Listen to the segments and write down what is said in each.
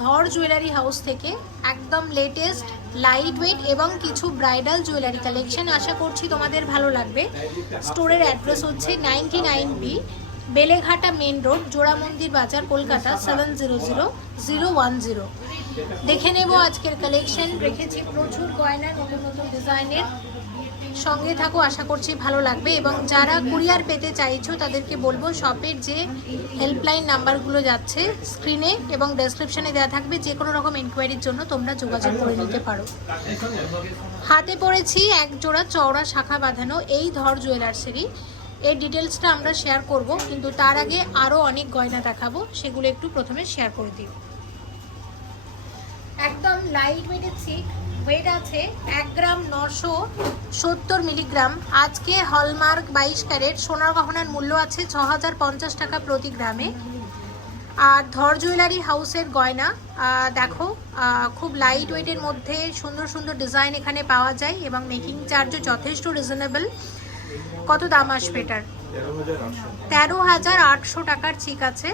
ধর jewellery house থেকে একদম লেটেস্ট লাইট ওয়েট এবং কিছু ব্রাইডাল জুয়েলারি কালেকশন আশা করছি তোমাদের ভালো লাগবে। স্টোরের অ্যাড্রেস হচ্ছে ninety nine B Beleghata main road জোড়া মন্দির বাজার, Kolkata seven zero zero zero one zero. দেখে নেব আজকের কালেকশন রেখেছি প্রচুর গয়না, নতুন নতুন ডিজাইনের সঙ্গে থাকো, আশা করছি ভালো লাগবে। এবং যারা কুরিয়ার পেতে চাইছো, তাদেরকে বলব শপের যে হেল্পলাইন নাম্বারগুলো যাচ্ছে স্ক্রিনে এবং ডেসক্রিপশনে দেওয়া থাকবে, যে কোনো রকম এনকোয়ারির জন্য তোমরা যোগাযোগ করে নিতে পারো। হাতে পড়েছি এক জোড়া চওড়া শাখা বাঁধানো এই ধর জুয়েলার্সেরই এর ডিটেলসটা আমরা শেয়ার করব, কিন্তু তার আগে আরও অনেক গয়না দেখাবো, সেগুলো একটু প্রথমে শেয়ার করে দিই। একদম লাইট ওয়েটের চিক ওয়েট আছে এক গ্রাম নশো সত্তর মিলিগ্রাম। আজকে হলমার্ক বাইশ ক্যারেট, সোনার গহনার মূল্য আছে ছ হাজার পঞ্চাশ টাকা প্রতি গ্রামে। আর ধর জুয়েলারি হাউসের গয়না দেখো খুব লাইট ওয়েটের মধ্যে সুন্দর সুন্দর ডিজাইন এখানে পাওয়া যায় এবং মেকিং চার্জও যথেষ্ট রিজনেবল কত দাম আসবে এটার? তেরো হাজার আটশো টাকার চিক আছে।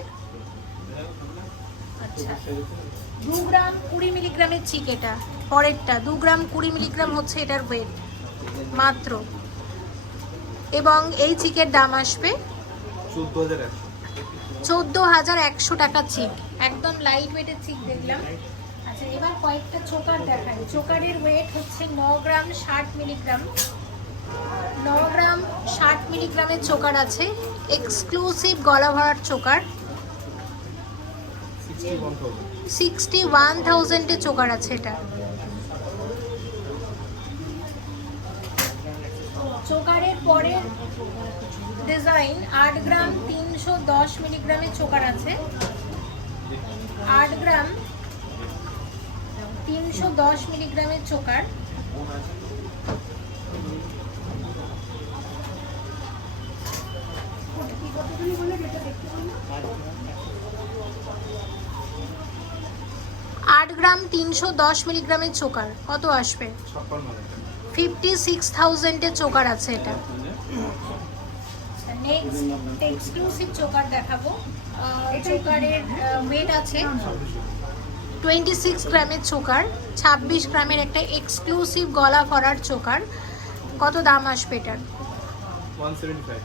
আচ্ছা। দু গ্রাম কুড়ি মিলিগ্রামের চিক এটা, পরেরটা। দু গ্রাম কুড়ি মিলিগ্রাম হচ্ছে এটার ওয়েট মাত্র। এবং এই চিকের দাম আসবে চোদ্দ হাজার একশো টাকা চিক। একদম লাইট ওয়েটের চিক দেখলাম। আচ্ছা এবার কয়েকটা চোকার দেখাই। চোকারের ওয়েট হচ্ছে ন গ্রাম ষাট মিলিগ্রাম। ন গ্রাম ষাট মিলিগ্রামের চোকার আছে। এক্সক্লুসিভ গলা ভরার choker. Sixty one thousand sixty one থাউজেন্ডে choker আছে এটা। চোকারের পরের ডিজাইন আট গ্রাম তিনশো দশ মিলিগ্রামের চোকার আছে। আট গ্রাম তিনশো দশ মিলিগ্রামের চোকার। আট গ্রাম তিনশো দশ মিলিগ্রামের চোকার কত আসবে? ফিফটি সিক্স থাউজেন্ডের চোকার আছে এটা। নেক্সট এক্সক্লুসিভ চোকার দেখাবো। চোকারের ওয়েট আছে। টোয়েন্টি সিক্স গ্রামের চোকার ছাব্বিশ গ্রামের একটা এক্সক্লুসিভ গলা ভরার চোকার। কত দাম আসবে এটার? ওয়ান সেভেন্টি ফাইভ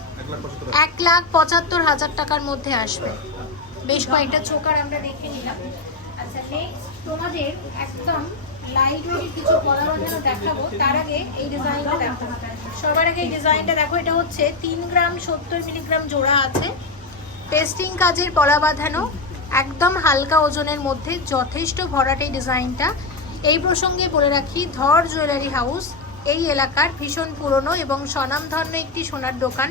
এক লাখ পঁচাত্তর হাজার। টাকার মধ্যে আসবে। বেশ কয়েকটা চোকার আমরা দেখে নিলাম। আচ্ছা নেক্সট তোমাদের একদম কিছু দেখাবো। তার আগে এই ডিজাইনটা দেখো। সবার আগে এই ডিজাইনটা দেখো। এটা হচ্ছে তিন গ্রাম সত্তর মিলিগ্রাম জোড়া আছে। পেস্টিং কাজের পলা বাঁধানো একদম হালকা ওজনের মধ্যে যথেষ্ট ভরাট এই ডিজাইনটা এই প্রসঙ্গে বলে রাখি ধর জুয়েলারি হাউস এই এলাকার ভীষণ পুরনো এবং স্বনামধন্য একটি সোনার দোকান।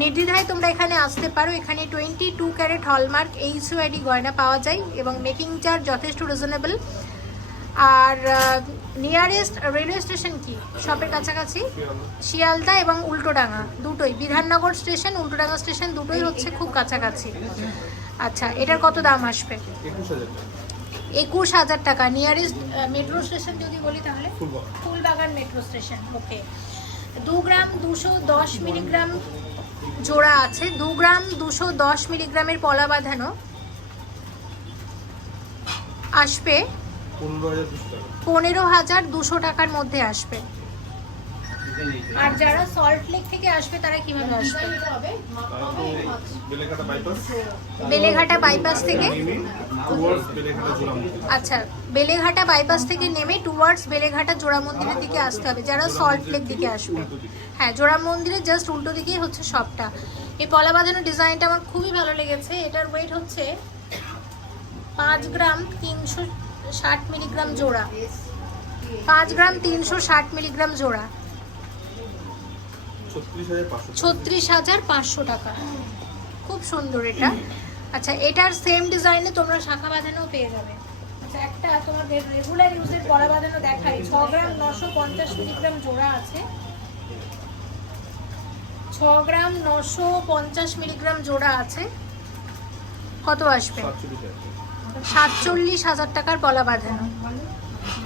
নির্দ্বিধায় তোমরা এখানে আসতে পারো। এখানে twenty two carat hallmark H YD গয়না পাওয়া যায় এবং মেকিং চার্জ যথেষ্ট রিজনেবল আর নিয়ারেস্ট রেলওয়ে স্টেশন কি? শপের কাছাকাছি। শিয়ালদা এবং উল্টোডাঙ্গা দুটোই। বিধাননগর স্টেশন উল্টোডাঙ্গা স্টেশন দুটোই হচ্ছে খুব কাছাকাছি। আচ্ছা এটার কত দাম আসবে? একুশ হাজার টাকা। নিয়ারেস্ট মেট্রো স্টেশন যদি বলি তাহলে? ফুলবাগান। মেট্রো স্টেশন ওকে দু গ্রাম দুশো দশ মিলিগ্রাম জোড়া আছে। দু গ্রাম দুশো দশ মিলিগ্রামের পলা বাঁধানো। আসবে পনেরো হাজার দুশো টাকার মধ্যে আসবে। আর যারা সল্ট লেক থেকে আসবে তারা কীভাবে আসবে? বেলেঘাটা বাইপাস থেকে? আচ্ছা বেলেঘাটা বাইপাস থেকে নেমে টুয়ার্ডস বেলেঘাটা জোড়া মন্দিরের দিকে আসতে হবে। যারা সল্ট লেক দিকে আসবে। হ্যাঁ জোড়া মন্দিরের জাস্ট উল্টো দিকেই হচ্ছে সবটা। এই পলা বাঁধানো ডিজাইনটা আমার খুবই ভালো লেগেছে। এটার ওয়েট হচ্ছে পাঁচ গ্রাম তিনশো ষাট মিলিগ্রাম জোড়া। পাঁচ গ্রাম তিনশো ষাট মিলিগ্রাম জোড়া। ছত্রিশ হাজার পাঁচশো টাকা। খুব সুন্দর এটা। আচ্ছা এটার সেম ডিজাইনে তোমরা শাখা বাঁধানো পেয়ে যাবে। আচ্ছা একটা তোমাদের রেগুলার ইউজের পলা বাঁধানো দেখাই। ছ গ্রাম নশো পঞ্চাশ মিলিগ্রাম জোড়া আছে। ছ গ্রাম নশো পঞ্চাশ মিলিগ্রাম জোড়া আছে। কত আসবে? সাতচল্লিশ হাজার। সাতচল্লিশ হাজার টাকার পলা বাঁধানো।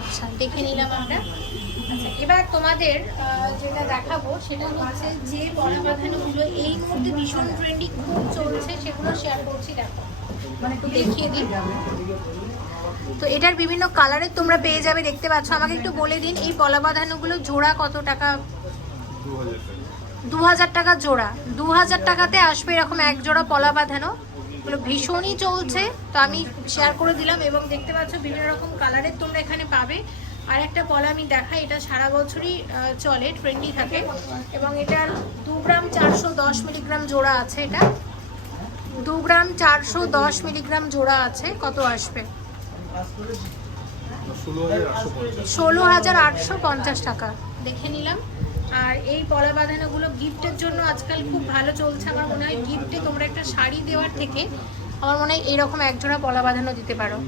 আচ্ছা দেখে নিলাম আমরা। আচ্ছা এবার তোমাদের যেটা দেখাবো সেটা হচ্ছে যে পলা বাঁধানোগুলো এই মুহূর্তে ভীষণ ট্রেন্ডিং খুব চলছে সেগুলো শেয়ার করছি দেখো। মানে একটু দেখিয়ে দিই। তো এটার বিভিন্ন কালারের তোমরা পেয়ে যাবে দেখতে পাচ্ছ। আমাকে একটু বলে দিন এই পলা বাঁধানোগুলো জোড়া কত টাকা? দু হাজার টাকা। দু হাজার টাকা জোড়া। দু হাজার টাকাতে আসবে এরকম এক জোড়া পলা বাঁধানো এগুলো ভীষণই চলছে। তো আমি শেয়ার করে দিলাম এবং দেখতে পাচ্ছ বিভিন্ন রকম কালারের তোমরা এখানে পাবে। আর একটা পলা আমি দেখাই, এটা সারা বছরই চলে ট্রেন্ডি থাকে। এবং এটার দু গ্রাম চারশো দশ মিলিগ্রাম জোড়া আছে এটা। দু গ্রাম চারশো দশ মিলিগ্রাম জোড়া আছে, কত আসবে? ষোলো হাজার আটশো পঞ্চাশ টাকা। দেখে নিলাম। আর এই পলা বাঁধানোগুলো গিফটের জন্য আজকাল খুব ভালো চলছে আমার মনে হয়। গিফটে তোমরা একটা শাড়ি দেওয়ার থেকে আমার মনে হয় এইরকম একজোড়া পলা বাঁধানো দিতে পারো।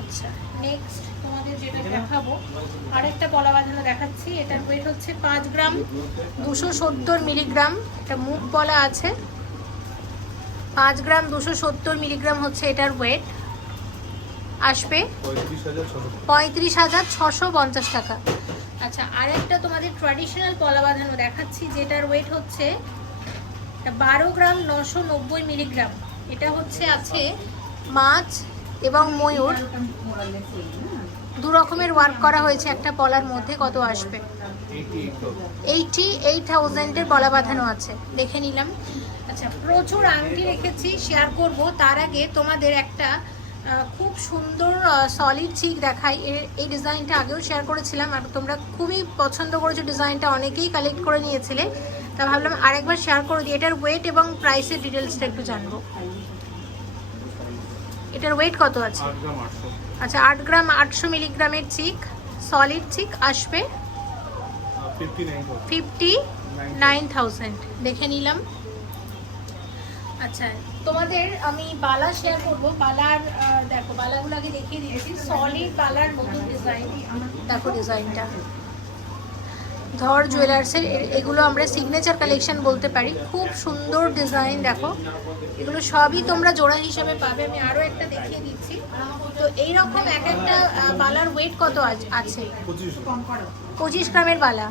আচ্ছা নেক্সট তোমাদের যেটা দেখাবো, আরেকটা পলা বাঁধানো দেখাচ্ছি, এটার ওয়েট হচ্ছে পাঁচ গ্রাম দুশো সত্তর মিলিগ্রাম। এটা মুখ পলা আছে, পাঁচ গ্রাম দুশো সত্তর মিলিগ্রাম হচ্ছে এটার ওয়েট আসবে পঁয়ত্রিশ হাজার ছশো পঞ্চাশ টাকা। আচ্ছা আরেকটা তোমাদের ট্র্যাডিশনাল পলা বাঁধানো দেখাচ্ছি, যেটার ওয়েট হচ্ছে বারো গ্রাম নশো নব্বই মিলিগ্রাম। এটা হচ্ছে আছে মাছ এবং ময়ূর দু রকমের ওয়ার্ক করা হয়েছে, একটা পলার মধ্যে কত আসবে? Eighty eight thousand eighty eight থাউজেন্ডের বলা বাঁধানো আছে। দেখে নিলাম। আচ্ছা প্রচুর আংটি রেখেছি শেয়ার করব। তার আগে তোমাদের একটা খুব সুন্দর সলিড চিক দেখাই। এর- এই ডিজাইনটা আগেও শেয়ার করেছিলাম, আর তোমরা খুবই পছন্দ করেছ ডিজাইনটা অনেকেই কালেক্ট করে নিয়েছিলে। তা ভাবলাম আরেকবার শেয়ার করে দিই। এটার ওয়েট এবং প্রাইসের ডিটেলসটা একটু জানব। এটার ওয়েট কত আছে? আচ্ছা আট গ্রাম আটশো মিলিগ্রামের চিক সলিড চিক আসবে ফিফটি নাইন থাউজেন্ড দেখে নিলাম। আচ্ছা তোমাদের আমি বালা শেয়ার করব। বালার দেখো বালাগুলো আগে দেখিয়ে দিয়েছি সলিড বালার নতুন ডিজাইন দেখো ডিজাইনটা ধর জুয়েলার্সের এগুলো আমরা সিগনেচার কালেকশন বলতে পারি। খুব সুন্দর ডিজাইন দেখো। এগুলো সবই তোমরা জোড়া হিসাবে পাবে। আমি আরও একটা দেখিয়ে দিচ্ছি। তো এইরকম এক একটা বালার ওয়েট কত আছ- আছে? পঁচিশ। গ্রামের বালা।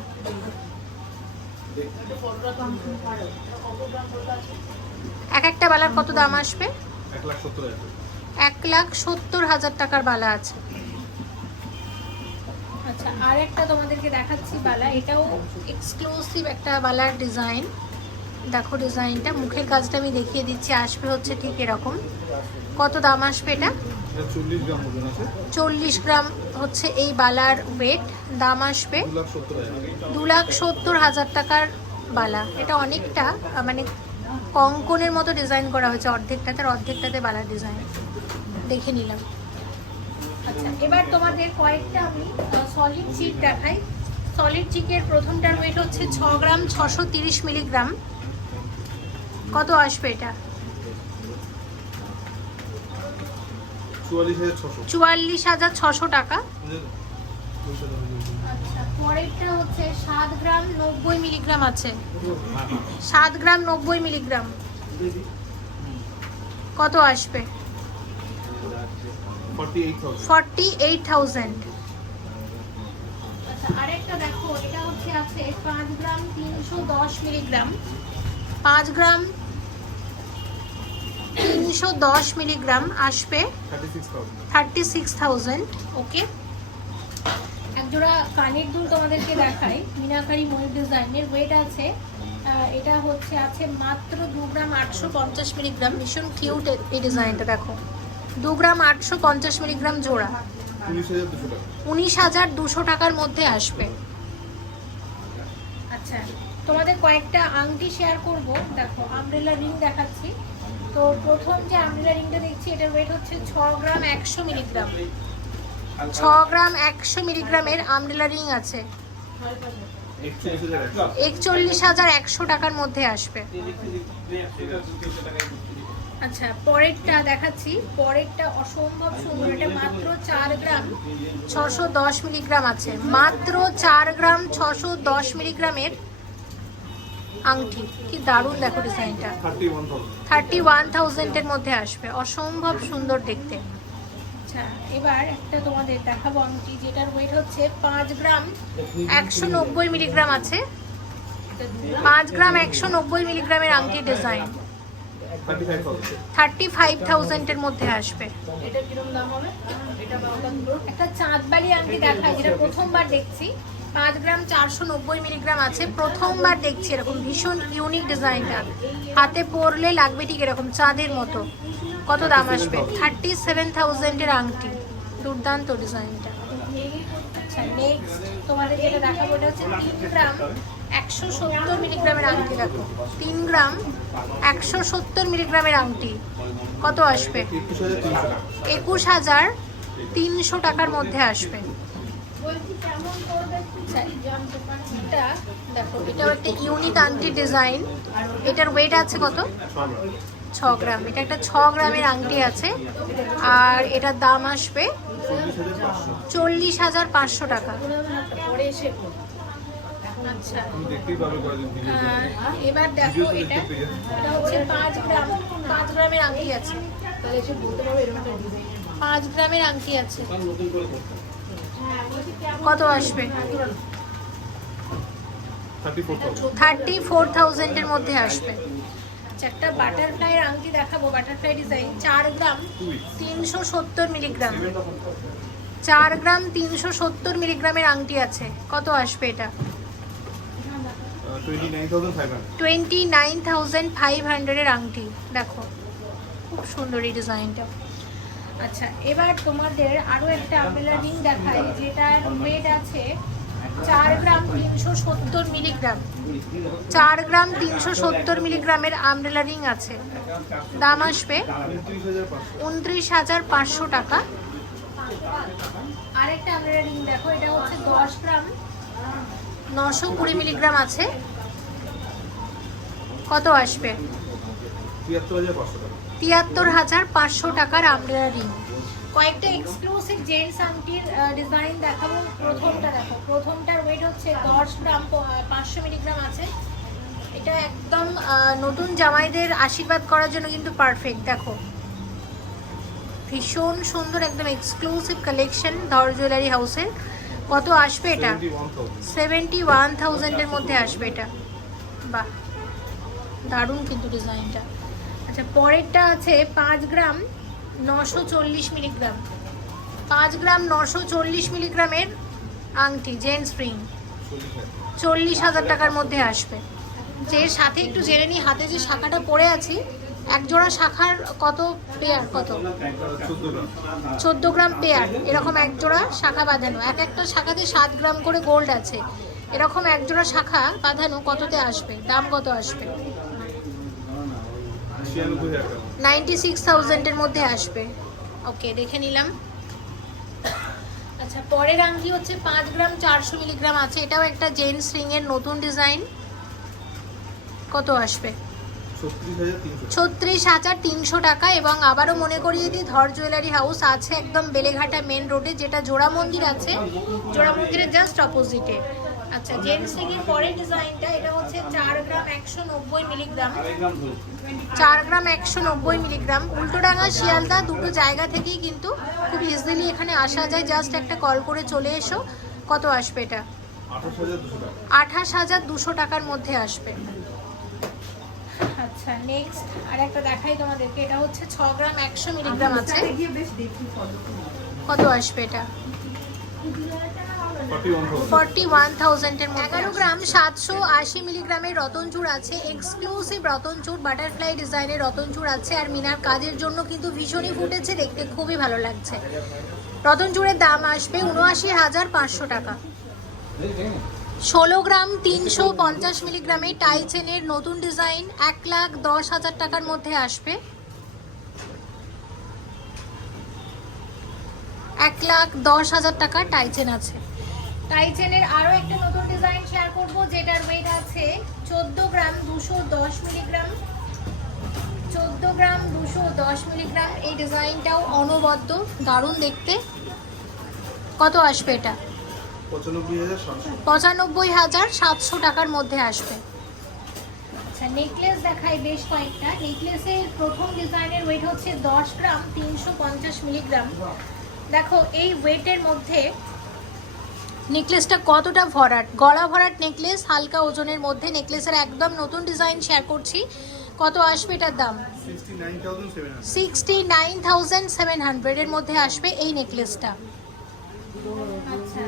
এক একটা বালার কত দাম আসবে? এক লাখ সত্তর হাজার টাকার বালা আছে। আচ্ছা আর একটা তোমাদেরকে দেখাচ্ছি বালা। এটাও এক্সক্লুসিভ একটা বালার ডিজাইন দেখো ডিজাইনটা মুখের কাজটা আমি দেখিয়ে দিচ্ছি আসবে হচ্ছে ঠিক এরকম। কত দাম আসবে এটা? চল্লিশ গ্রাম হচ্ছে এই বালার ওয়েট দাম আসবে দু লাখ সত্তর হাজার দু লাখ সত্তর হাজার টাকার বালা। এটা অনেকটা মানে কঙ্কনের মতো ডিজাইন করা হয়েছে। অর্ধেকটাতে আর অর্ধেকটাতে বালার ডিজাইন দেখে নিলাম। আচ্ছা এবার তোমাদের কয়েকটা আমি সলিড চিক দেখাই। সলিড চিকের প্রথমটার ওয়েট হচ্ছে ছ গ্রাম ছশো তিরিশ মিলিগ্রাম। কত আসবে এটা? চুয়াল্লিশ হাজার ছশো। টাকা। আচ্ছা পরেরটা হচ্ছে সাত গ্রাম নব্বই মিলিগ্রাম আছে। সাত গ্রাম নব্বই মিলিগ্রাম। কত আসবে? Forty eight thousand forty eight thousand আচ্ছা আরেকটা দেখো এটা হচ্ছে আছে পাঁচ গ্রাম তিনশো দশ মিলিগ্রাম। পাঁচ গ্রাম তিনশো দশ মিলিগ্রাম আসবে thirty six thousand thirty six thousand okay একজোড়া কানের দুল তোমাদেরকে দেখাই মিনাকারি ময়ূর ডিজাইনের। ওয়েট আছে এটা হচ্ছে আছে মাত্র দু গ্রাম আটশো পঞ্চাশ মিলিগ্রাম। ভীষণ কিউট এই ডিজাইনটা দেখো। দু গ্রাম আটশো পঞ্চাশ মিলিগ্রাম জোড়া। উনিশ হাজার দুশো টাকার মধ্যে আসবে। আচ্ছা তোমাদের কয়েকটা আংটি শেয়ার করব। দেখো আমব্রেলা রিং দেখাচ্ছি। তো প্রথম যে আমব্রেলা রিংটা দেখছি এটার ওয়েট হচ্ছে ছ গ্রাম একশো মিলিগ্রাম। ছ গ্রাম একশো মিলিগ্রামের আমব্রেলা রিং আছে। একচল্লিশ হাজার একশো টাকার মধ্যে আসবে। আচ্ছা পরেরটা দেখাচ্ছি। পরেরটা অসম্ভব সুন্দর। এটা মাত্র চার গ্রাম, ছশো দশ মিলিগ্রাম আছে। মাত্র চার গ্রাম, ছশো দশ মিলিগ্রামের আংটি। কি দারুণ দেখো ডিজাইনটা। থার্টি ওয়ান থাউজেন্ড থাউজেন্ডের মধ্যে আসবে। অসম্ভব সুন্দর দেখতে। আচ্ছা এবার একটা তোমাদের দেখাবো আংটি, যেটার ওয়েট হচ্ছে পাঁচ গ্রাম একশো নব্বই মিলিগ্রাম আছে। পাঁচ গ্রাম একশো নব্বই মিলিগ্রামের আংটি ডিজাইন থার্টি ফাইভ থাউজেন্ড থাউজেন্ডের মধ্যে আসবে। এটা কিরম দাম হবে? এটা একটা চাঁদবালি আংটি দেখায় যেটা প্রথমবার দেখছি। পাঁচ গ্রাম চারশো নব্বই মিলিগ্রাম আছে। প্রথমবার দেখছি এরকম ভীষণ ইউনিক ডিজাইনটা হাতে পরলে লাগবে ঠিক এরকম চাঁদের মতো। কত দাম আসবে? থার্টি সেভেন থাউজেন্ডের আংটি। দুর্দান্ত ডিজাইনটা আচ্ছা নেক্সট তোমাদের যেটা দেখাবো এটা হচ্ছে তিন গ্রাম। একশো সত্তর মিলিগ্রামের আংটি দেখো। তিন গ্রাম একশো সত্তর মিলিগ্রামের আংটি। কত আসবে? একুশ হাজার তিনশো টাকার মধ্যে আসবে। এটা দেখো এটাও একটা ইউনিক আংটি ডিজাইন। এটার ওয়েট আছে কত? ছ গ্রাম। এটা একটা ছ গ্রামের আংটি আছে। আর এটার দাম আসবে চল্লিশ হাজার পাঁচশো টাকা। আচ্ছা। তুমি দেখতেই পাবে কয়েকদিন ভিডিও এবার দেখো এটা। এটা হচ্ছে পাঁচ গ্রাম পাঁচ গ্রামের আংটি আছে। তাহলে এসে বলতে পারবে এরকম একটা ডিজাইন পাঁচ গ্রামের আংটি আছে। কত আসবে? থার্টি ফোর থাউজেন্ডের মধ্যে আসবে। আচ্ছা একটা বাটারফ্লাইয়ের আংটি দেখাবো। বাটারফ্লাই ডিজাইন চার গ্রাম তিনশো সত্তর মিলিগ্রাম চার গ্রাম তিনশো সত্তর মিলিগ্রামের আংটি আছে। কত আসবে এটা? টোয়েন্টি নাইন থাউজেন্ড ফাইভ হান্ড্রেডের আংটি। দেখো, খুব সুন্দর এই ডিজাইনটা। আচ্ছা এবার তোমাদের আরও একটা আমবেলা রিং দেখায় যেটার ওয়েট আছে, চার গ্রাম তিনশো সত্তর মিলিগ্রাম চার গ্রাম তিনশো সত্তর মিলিগ্রামের আমব্রেলা রিং আছে। দাম আসবে উনত্রিশ হাজার পাঁচশো টাকা। আরেকটা আমব্রেলা রিং দেখো, এটা হচ্ছে দশ গ্রাম নশো কুড়ি মিলিগ্রাম আছে। কত আসবে? তিয়াত্তর হাজার পাঁচশো টাকার আমব্রেলা রিং কয়েকটা এক্সক্লুসিভ জেন্টস আংটির ডিজাইন দেখাবো। প্রথমটা দেখো। প্রথমটার ওয়েট হচ্ছে দশ গ্রাম পাঁচশো মিলিগ্রাম আছে। এটা একদম নতুন জামাইদের আশীর্বাদ করার জন্য কিন্তু পারফেক্ট দেখো। ভীষণ সুন্দর একদম এক্সক্লুসিভ কালেকশন ধর জুয়েলারি হাউসের কত আসবে এটা? সেভেন্টি ওয়ান সেভেন্টি ওয়ান থাউজেন্ডের মধ্যে আসবে এটা। বাহ। দারুণ কিন্তু ডিজাইনটা। আচ্ছা পরেরটা আছে পাঁচ গ্রাম নশো চল্লিশ মিলিগ্রাম। পাঁচ গ্রাম নশো চল্লিশ মিলিগ্রামের আংটি, জেন্টস রিং চল্লিশ হাজার টাকার মধ্যে আসবে। যে সাথে একটু জেনে নিই, হাতে যে শাখাটা পরে আছি, এক জোড়া শাখার কত পেয়ার কত? চোদ্দ গ্রাম পেয়ার এরকম এক জোড়া শাখা বাঁধানো। এক একটা শাখাতে সাত গ্রাম করে গোল্ড আছে। এরকম এক জোড়া শাখা বাঁধানো কততে আসবে? দাম কত আসবে? নাইনটি সিক্স থাউজেন্ডের মধ্যে আসবে। ওকে দেখে নিলাম। আচ্ছা পরের আংটি হচ্ছে পাঁচ গ্রাম চারশো মিলিগ্রাম আছে। এটাও একটা জেন্টস রিংয়ের নতুন ডিজাইন। কত আসবে? ছত্রিশ হাজার তিনশো টাকা। এবং আবারও মনে করিয়ে দিই ধর জুয়েলারি হাউস আছে একদম বেলেঘাটা মেন রোডে যেটা জোড়া মন্দির আছে। জোড়া মন্দিরের জাস্ট অপোজিটে আচ্ছা জেন্টস রিংয়ের পরের ডিজাইনটা এটা হচ্ছে চার গ্রাম একশো নব্বই মিলিগ্রাম। চার গ্রাম একশো নব্বই মিলিগ্রাম। উল্টোডাঙ্গা শিয়ালদা দুটো জায়গা থেকেই কিন্তু খুব ইজিলি এখানে আসা যায়। জাস্ট একটা কল করে চলে এসো। কত আসবে এটা? আঠাশ হাজার দুশো টাকার মধ্যে আসবে। আচ্ছা নেক্সট আর একটা দেখাই তোমাদেরকে। এটা হচ্ছে ছ গ্রাম একশো মিলিগ্রাম আছে। কত আসবে এটা? ফর্টি ওয়ান থাউজেন্ডের এগারো গ্রাম সাতশো আশি মিলিগ্রামের রতনচুর আছে। এক্সক্লুসিভ রতনচুর বাটারফ্লাই ডিজাইনের রতনচুর আছে আর মিনার কাজের জন্য কিন্তু ভীষণই ফুটেছে, দেখতে খুবই ভালো লাগছে। রতনচুরের দাম আসবে উনআশি হাজার পাঁচশো টাকা। ষোলো গ্রাম তিনশো পঞ্চাশ মিলিগ্রামের টাই চেনের নতুন ডিজাইন এক লাখ দশ হাজার টাকার মধ্যে আসবে। এক লাখ দশ হাজার টাকার টাই চেন আছে। টাই চেনের আরও একটা নতুন ডিজাইন শেয়ার করব যেটার ওয়েট আছে চোদ্দ গ্রাম দুশো দশ মিলিগ্রাম। চোদ্দ গ্রাম দুশো দশ মিলিগ্রাম। এই ডিজাইনটাও অনবদ্য দারুণ দেখতে। কত আসবে এটা? পঁচানব্বই হাজার সাতশো। পঁচানব্বই হাজার সাতশো টাকার মধ্যে আসবে। আচ্ছা নেকলেস দেখাই বেশ কয়েকটা। নেকলেসের প্রথম ডিজাইনের ওয়েট হচ্ছে দশ গ্রাম তিনশো পঞ্চাশ মিলিগ্রাম। দেখো এই ওয়েটের মধ্যে নেকলেসটা কতটা ভরাট? গলা ভরাট নেকলেস, হালকা ওজনের মধ্যে নেকলেসের একদম নতুন ডিজাইন শেয়ার করছি। কত আসবে এটার দাম? সিক্সটি নাইন থাউজেন্ড সেভেন হান্ড্রেডের মধ্যে আসবে এই নেকলেসটা। আচ্ছা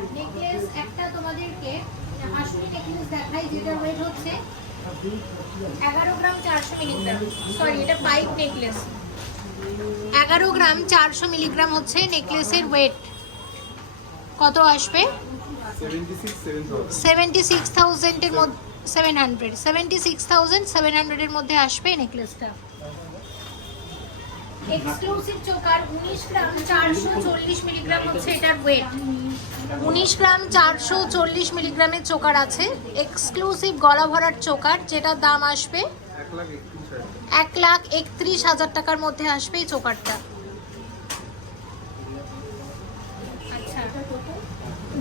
এগারো গ্রাম চারশো মিলিগ্রাম। নেকলেস। এগারো গ্রাম চারশো মিলিগ্রাম হচ্ছে নেকলেসের ওয়েট কত আসবে? সেভেন্টি সিক্স থাউজেন্ডের মধ্যে seven hundred seventy six thousand seven হান্ড্রেডের মধ্যে আসবে নেকলেসটা এক্সক্লুসিভ চোকার উনিশ গ্রাম চারশো চল্লিশ মিলিগ্রাম হচ্ছে এটার ওয়েট উনিশ গ্রাম চারশো চল্লিশ মিলিগ্রামের চোকার আছে। এক্সক্লুসিভ গলা ভরার চোকার যেটার দাম আসবে এক লাখ একত্রিশ হাজার টাকার মধ্যে আসবে এই চোকারটা।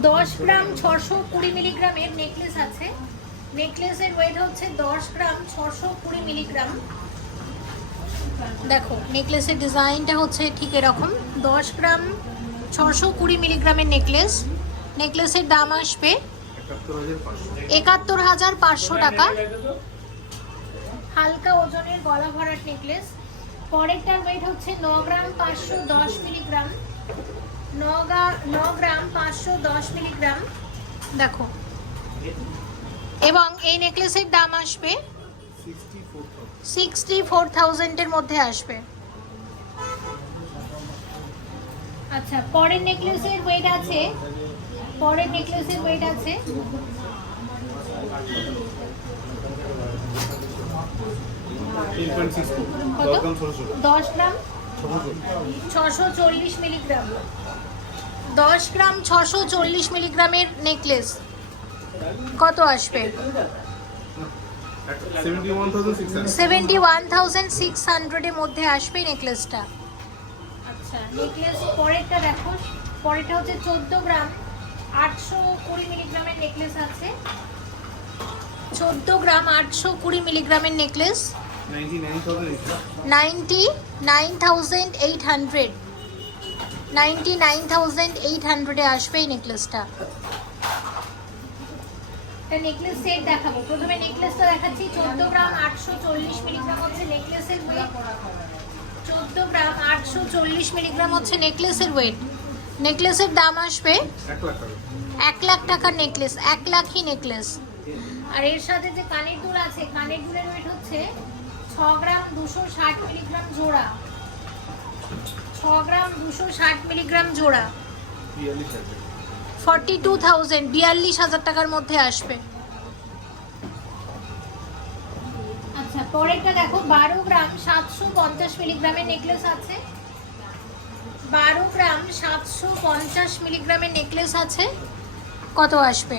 দশ গ্রাম ছশো কুড়ি মিলিগ্রামের নেকলেস আছে। নেকলেসের ওয়েট হচ্ছে দশ গ্রাম ছশো কুড়ি মিলিগ্রাম। দেখো, নেকলেসের ডিজাইনটা হচ্ছে ঠিক এরকম। দশ গ্রাম ছশো কুড়ি মিলিগ্রামের নেকলেস। নেকলেসের দাম আসবে একাত্তর হাজার পাঁচশো টাকা। হালকা ওজনের গলা ভরাট নেকলেস। পরেরটার ওয়েট হচ্ছে ন গ্রাম পাঁচশো দশ মিলিগ্রাম। ন গ্রাম পাঁচশো দশ মিলিগ্রাম। দেখো। এবং এই নেকলেসের দাম আসবে সিক্সটি ফোর থাউজেন্ডের মধ্যে আসবে। আচ্ছা পরের নেকলেসের ওয়েট আছে। পরের নেকলেসের ওয়েট আছে। কত? দশ গ্রাম? ছশো চল্লিশ মিলিগ্রাম। দশ গ্রাম ছশো চল্লিশ মিলিগ্রামের নেকলেস। কত আসবে? সেভেন্টি ওয়ান থাউজেন্ড সিক্স হান্ড্রেডের মধ্যে আসবে নেকলেসটা। আচ্ছা নেকলেস পরেরটা দেখো। পরেরটা হচ্ছে চোদ্দ গ্রাম আটশো কুড়ি মিলিগ্রামের নেকলেস আছে। চোদ্দ গ্রাম আটশো কুড়ি মিলিগ্রামের necklace. Ninety nine thousand ninety nine thousand eight hundred. Ninety nine thousand eight হান্ড্রেডে আসবে এই নেকলেসটা একটা নেকলেস সেট দেখাবো। প্রথমে নেকলেসটা দেখাচ্ছি, চোদ্দ গ্রাম আটশো চল্লিশ মিলিগ্রাম হচ্ছে নেকলেসের ওয়েট চোদ্দ গ্রাম আটশো চল্লিশ মিলিগ্রাম হচ্ছে নেকলেসের ওয়েট নেকলেসের দাম আসবে এক লাখ টাকার নেকলেস এক লাখই নেকলেস আর এর সাথে যে কানের দুল আছে, কানের দুলের ওয়েট হচ্ছে ছ গ্রাম দুশো ষাট মিলিগ্রাম জোড়া। গ্রাম দুশো ষাট মিলিগ্রাম জোড়া। ফর্টি টু থাউজেন্ড বিয়াল্লিশ হাজার টাকার মধ্যে আসবে। আচ্ছা পরেরটা দেখো বারো গ্রাম সাতশো পঞ্চাশ মিলিগ্রামের নেকলেস আছে। বারো গ্রাম সাতশো পঞ্চাশ মিলিগ্রামের নেকলেস আছে। কত আসবে?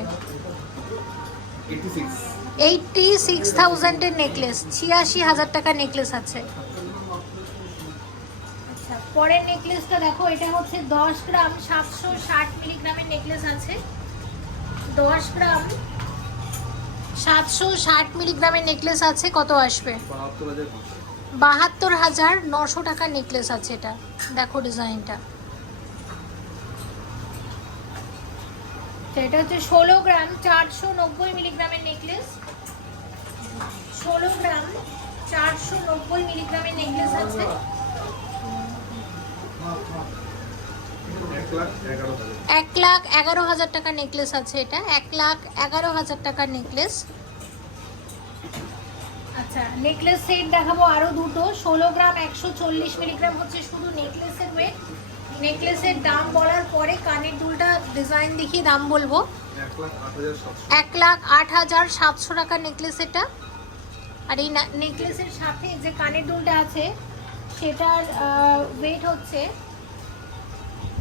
এইটটি সিক্স থাউজেন্ডের নেকলেস ছিয়াশি হাজার টাকার নেকলেস আছে। পরের নেকলেসটা দেখো, এটা হচ্ছে দশ গ্রাম সাতশো ষাট মিলিগ্রামের নেকলেস আছে। দশ গ্রাম সাতশো ষাট মিলিগ্রামের নেকলেস আছে, কত আসবে? বাহাত্তর হাজার নশো টাকার নেকলেস আছে এটা। দেখো ডিজাইনটা। এটা হচ্ছে ষোলো গ্রাম চারশো নব্বই মিলিগ্রামের নেকলেস। ষোলো গ্রাম চারশো নব্বই মিলিগ্রামের নেকলেস আছে। এক লাখ এগারো হাজার টাকার নেকলেস আছে এটা। এক লাখ এগারো হাজার টাকার নেকলেস আচ্ছা নেকলেস সেট দেখাবো আরও দুটো। ষোলো গ্রাম একশো চল্লিশ মিলিগ্রাম হচ্ছে শুধু নেকলেসের ওয়েট নেকলেসের দাম বলার পরে কানের দুলটা ডিজাইন দেখিয়ে দাম বলব। এক লাখ আট হাজার সাতশো টাকার নেকলেস এটা। আর এই নেকলেসের সাথে যে কানের দুলটা আছে সেটার ওয়েট হচ্ছে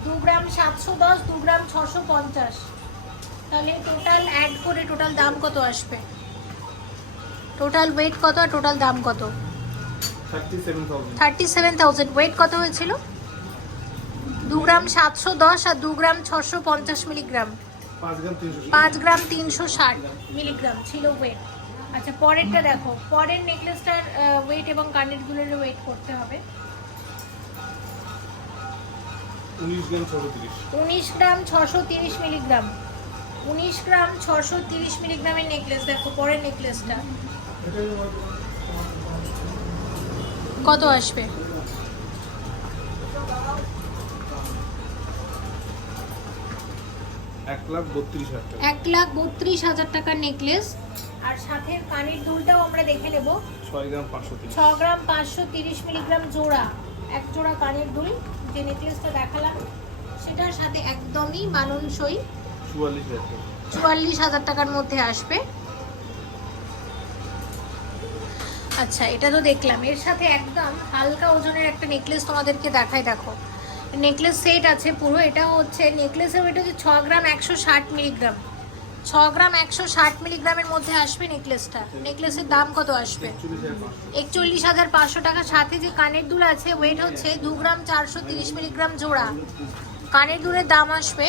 দু গ্রাম সাতশো দশ দু গ্রাম ছশো পঞ্চাশ। তাহলে টোটাল অ্যাড করে টোটাল দাম কত আসবে? টোটাল ওয়েট কত আর টোটাল দাম কত? থার্টি সেভেন থাউজেন্ড ওয়েট কত হয়েছিল? দু গ্রাম সাতশো দশ আর দু গ্রাম ছশো পঞ্চাশ মিলিগ্রাম। পাঁচ গ্রাম তিনশো ষাট। মিলিগ্রাম ছিল ওয়েট আচ্ছা পরেরটা দেখো। পরের নেকলেসটার ওয়েট এবং কানেরগুলোর ওয়েট করতে হবে। উনিশ গ্রাম ছশো তিরিশ। উনিশ গ্রাম ছশো তিরিশ মিলিগ্রাম। উনিশ গ্রাম ছশো তিরিশ মিলিগ্রামের নেকলেস দেখো পরের নেকলেসটা কত আসবে? এক লাখ বত্রিশ হাজার টাকা। এক লাখ বত্রিশ হাজার টাকার নেকলেস আর সাথে কানের দুলটাও আমরা দেখে নেব। ছয় গ্রাম পাঁচশো ছ গ্রাম পাঁচশো তিরিশ মিলিগ্রাম জোড়া এক জোড়া কানের দুল যে নেকলেসটা দেখালাম সেটার সাথে একদমই মানানসই চুয়াল্লিশ হাজার চুয়াল্লিশ হাজার টাকার মধ্যে আসবে। আচ্ছা এটা তো দেখলাম। এর সাথে একদম হালকা ওজনের একটা নেকলেস তোমাদেরকে দেখাই দেখো। নেকলেস সেট আছে পুরো এটা হচ্ছে নেকলেসের ওয়েট হচ্ছে ছ গ্রাম একশো ষাট মিলিগ্রাম। ছ গ্রাম একশো ষাট মিলিগ্রামের মধ্যে আসবে নেকলেসটা। নেকলেসের দাম কত আসবে? একচল্লিশ হাজার পাঁচশো টাকার সাথে যে কানের দুল আছে ওয়েট হচ্ছে দু গ্রাম চারশো তিরিশ মিলিগ্রাম জোড়া। কানের দুলের দাম আসবে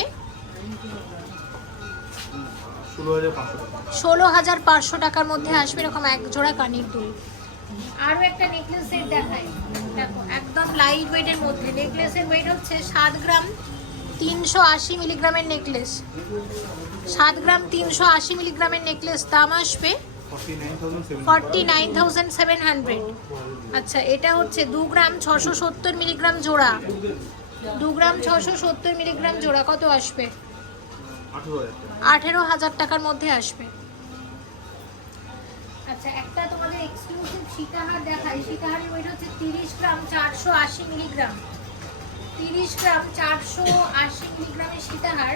ষোলো হাজার পাঁচশো টাকা টাকার মধ্যে আসবে এরকম এক জোড়া কানের দুল। আরও একটা নেকলেস সেট দেখাই। দেখো, একদম লাইট ওয়েটের মধ্যে। নেকলেসের ওয়েট হচ্ছে সাত গ্রাম তিনশো আশি মিলিগ্রামের নেকলেস। সাত গ্রাম তিনশো আশি মিলিগ্রামের নেকলেস দাম আসবে forty nine thousand seven hundred. আচ্ছা এটা হচ্ছে দু গ্রাম ছশো সত্তর মিলিগ্রাম জোড়া। দু গ্রাম ছশো সত্তর মিলিগ্রাম জোড়া কত আসবে? আঠেরো হাজার টাকার মধ্যে আসবে। আচ্ছা একটা তোমাদের এক্সক্লুসিভ সীতাহার দেখাই। সীতাহারের ওয়েট হচ্ছে তিরিশ গ্রাম চারশো আশি মিলিগ্রাম। তিরিশ গ্রাম চারশো আশি মিলিগ্রামের সীতাহার।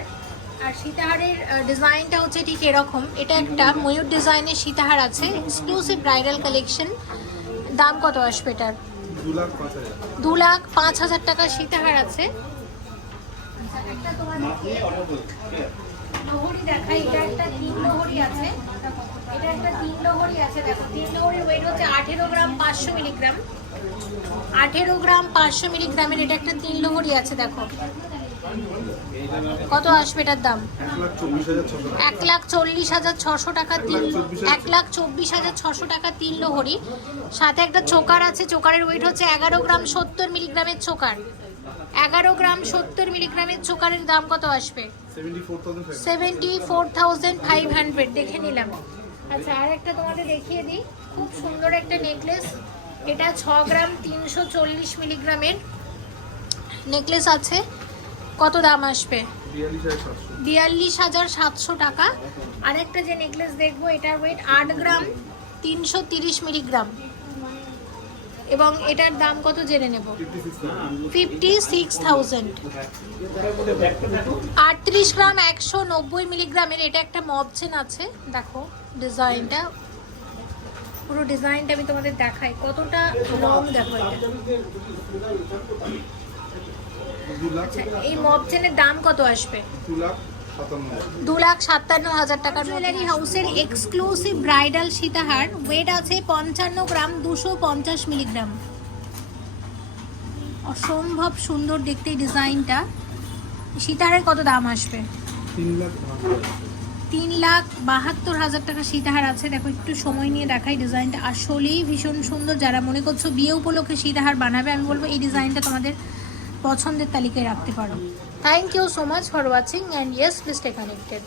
আর সীতাহারের ডিজাইনটা হচ্ছে ঠিক এরকম। এটা একটা ময়ূর ডিজাইনের সীতাহার আছে এক্সক্লুসিভ ব্রাইডাল কালেকশন দাম কত আসবে এটার? দু লাখ পাঁচ হাজার টাকার সীতাহার আছে। একটা তোমাদেরকে লোহরি দেখাই এটা একটা তিন লোহরি আছে। এটা একটা তিন লোহরি আছে দেখো তিন লোহরির ওয়েট হচ্ছে আঠেরো গ্রাম পাঁচশো মিলিগ্রাম। আঠেরো গ্রাম পাঁচশো মিলিগ্রামের এটা একটা তিন লোহরি আছে দেখো। কত আসবে এটার দাম? এক লাখ চল্লিশ হাজার ছশো টাকা তিন এক লাখ চব্বিশ হাজার ছশো টাকা তিন লোহরি। সাথে একটা চোকার আছে, চোকারের ওয়েট হচ্ছে এগারো গ্রাম সত্তর মিলিগ্রামের চোকার। এগারো গ্রাম সত্তর মিলিগ্রামের চোকারের দাম কত আসবে? Seventy four thousand five hundred, দেখে নিলাম। আচ্ছা আর একটা তোমাদের দেখিয়ে দিই। খুব সুন্দর একটা নেকলেস এটা ছ গ্রাম তিনশো চল্লিশ মিলিগ্রামের নেকলেস আছে। কত দাম আসবে? বিয়াল্লিশ হাজার সাতশো। টাকা। আরেকটা যে নেকলেস দেখব এটার ওয়েট আট গ্রাম তিনশো তিরিশ মিলিগ্রাম। এবং এটার দাম কত জেনে নেব? Fifty six thousand. আটত্রিশ গ্রাম একশো নব্বই মিলিগ্রামের এটা একটা মবচেন আছে। দেখো ডিজাইনটা। পুরো ডিজাইনটা আমি তোমাদের দেখাই। কতটা লং দেখো এটা। আচ্ছা এই মবচেনের দাম কত আসবে? দু লাখ সাতান্ন হাজার টাকার জুয়েলারি হাউসের এক্সক্লুসিভ ব্রাইডাল সীতাহার ওয়েট আছে পঞ্চান্ন গ্রাম দুশো পঞ্চাশ মিলিগ্রাম। অসম্ভব সুন্দর দেখতে এই ডিজাইনটা। সীতাহারের কত দাম আসবে? তিন লাখ বাহাত্তর হাজার। তিন লাখ বাহাত্তর হাজার টাকা সীতাহার আছে। দেখো একটু সময় নিয়ে দেখাই ডিজাইনটা। আসলেই ভীষণ সুন্দর। যারা মনে করছ বিয়ে উপলক্ষে সীতাহার বানাবে আমি বলব এই ডিজাইনটা তোমাদের পছন্দের তালিকায় রাখতে পারো। Thank you so much for watching and yes please stay connected